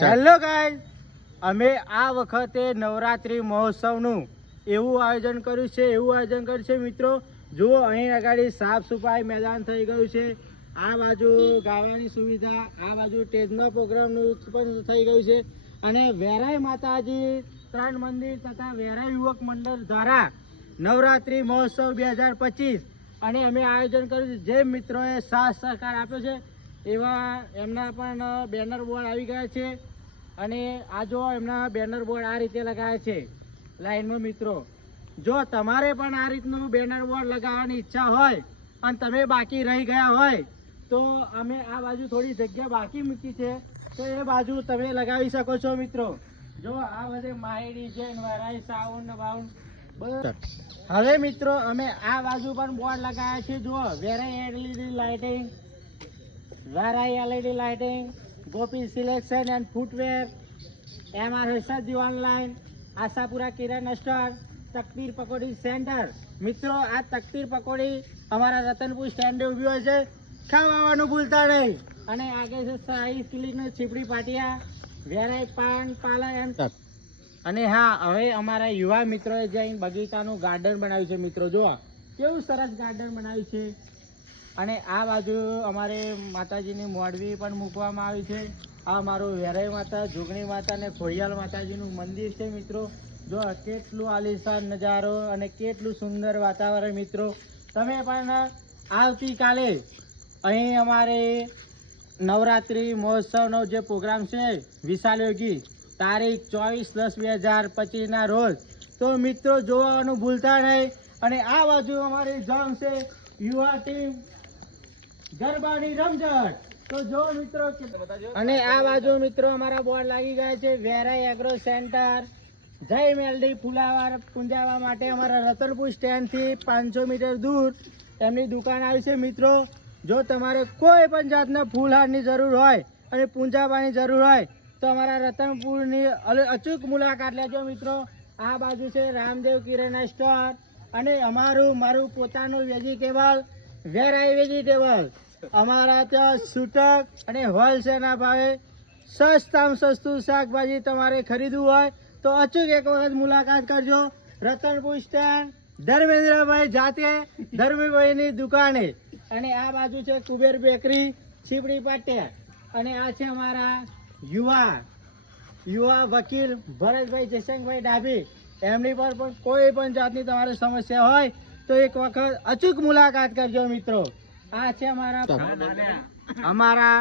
Hello guys, અમે આ વખતે નવરાત્રી મહોત્સવનું એવું આયોજન કર્યું છે મિત્રો. જુઓ, અહીં આગળ સાફ સફાઈ મેદાન થઈ ગયું છે. આ બાજુ ગાવાની સુવિધા, આ બાજુ સ્ટેજનો પ્રોગ્રામનું પણ થઈ ગયું છે. અને વેરાઈ માતાજી ત્રણ મંદિર તથા વેરાઈ યુવક મંડળ દ્વારા નવરાત્રી મહોત્સવ 2025 અને અમે આયોજન કર્યું છે. જે મિત્રોએ સાથ સહકાર આપ્યો છે એવા એમના પણ બેનર બોર્ડ આવી ગયા છે. અને આ જો એમના બેનર બોર્ડ આ રીતે લગાવ્યા છે લાઈનમાં. મિત્રો, જો તમારે પણ આ રીતનું બેનર બોર્ડ લગાવવાની ઈચ્છા હોય અને તમે બાકી રહી ગયા હોય તો અમે આ બાજુ થોડી જગ્યા બાકી મૂકી છે, તો એ બાજુ તમે લગાવી શકો છો મિત્રો. જો આ બધે માહિતી છે, વેરાઈ સાઉન્ડ બાઉન્ડ બધું. હવે મિત્રો, અમે આ બાજુ પણ બોર્ડ લગાવ્યા છે. જુઓ, વેરાઈ એલઈડી લાઇટિંગ, વેરાઈ LED lighting, Gopi selection and footwear, MR Harshad online, Ashapura Kiran store, તકતીર પકોડી સેન્ટર. મિત્રો, આ તકતીર પકોડી અમારા રતનપુર સ્ટેન્ડે ઊભી હોય છે, ખાવાનું ભૂલતા નહીં. અને આગળ છે શાહી સિલ્કનો છીપડી પાટિયા, વેરાઈ પાન પાલા એમ. અને હા, હવે અમારા યુવા મિત્રોએ જઈને બગીચાનું ગાર્ડન બનાવ્યું છે. મિત્રો જુઓ કેવું સરસ ગાર્ડન બનાવ્યું છે. અને આ બાજુ અમારે માતાજીની મોડવી પણ મૂકવામાં આવી છે. આ અમારું વેરાઈ માતા, જોગણી માતા અને ખોડિયાલ માતાજીનું મંદિર છે. મિત્રો જો કેટલું આલીશાન નજારો અને કેટલું સુંદર વાતાવરણ. મિત્રો, તમે પણ આવતીકાલે અહીં અમારે નવરાત્રિ મહોત્સવનો જે પ્રોગ્રામ છે વિશાલ યોગી, તારીખ 24/10/2025 રોજ, તો મિત્રો જોવાનું ભૂલતા નહીં. અને આ બાજુ અમારી જંગ છે યુવા ટીમ ગરબાની રમઝટ. તો જો મિત્રો, અને આ બાજુ મિત્રો અમારા બોર્ડ લાગી ગયા છે. વેરાઈ એગ્રો સેન્ટર, જય મેલડી ફુલાવાર પૂંજાવા માટે અમારા રતનપુર સ્ટેન્ડથી 500 મીટર દૂર એમની દુકાન આવી છે. મિત્રો, જો તમારે કોઈ પણ જાતના ફૂલહારની જરૂર હોય અને પૂંજાવાની જરૂર હોય તો અમારા રતનપુરની અચૂક મુલાકાત લેજો. મિત્રો, આ બાજુ છે રામદેવ કિરાના સ્ટોર અને મારું પોતાનું વેજીટેબલ, વેરાઈ વેજીટેબલ. અમારા ત્યાં છૂટક અને હોલસેલના ભાવે સસ્તામાં સસ્તું શાકભાજી તમારે ખરીદવું હોય તો અચૂક એક વખત મુલાકાત કરજો. રતનપુર સ્ટેન્ડ, ધર્મેન્દ્રભાઈ જાતે, ધર્મીભાઈની દુકાને. અને આ બાજુ છે કુબેર બેકરી, છીપડી પાટિયા. અને આ છે અમારા યુવા વકીલ ભરતભાઈ જયશંકભાઈ ડાભી. એમની પર પણ કોઈ પણ જાતની તમારે સમસ્યા હોય તો એક વખત અચૂક મુલાકાત કરજો. મિત્રો, આ છે અમારા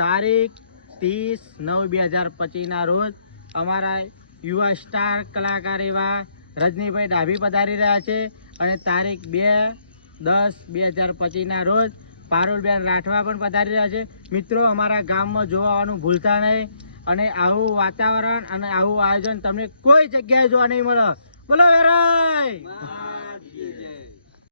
તારીખ 30/9/2025 રોજ અમારા યુવા સ્ટાર કલાકાર એવા રજનીભાઈ ડાભી પધારી રહ્યા છે. અને તારીખ 2/10/2025 રોજ પારુલબેન રાઠવા પણ પધારી રહ્યા છે. મિત્રો, અમારા ગામમાં જોવાનું ભૂલતા નહીં. અને આવું વાતાવરણ અને આવું આયોજન તમને કોઈ જગ્યાએ જોવા નહીં મળે. બોલો વેરાઈ.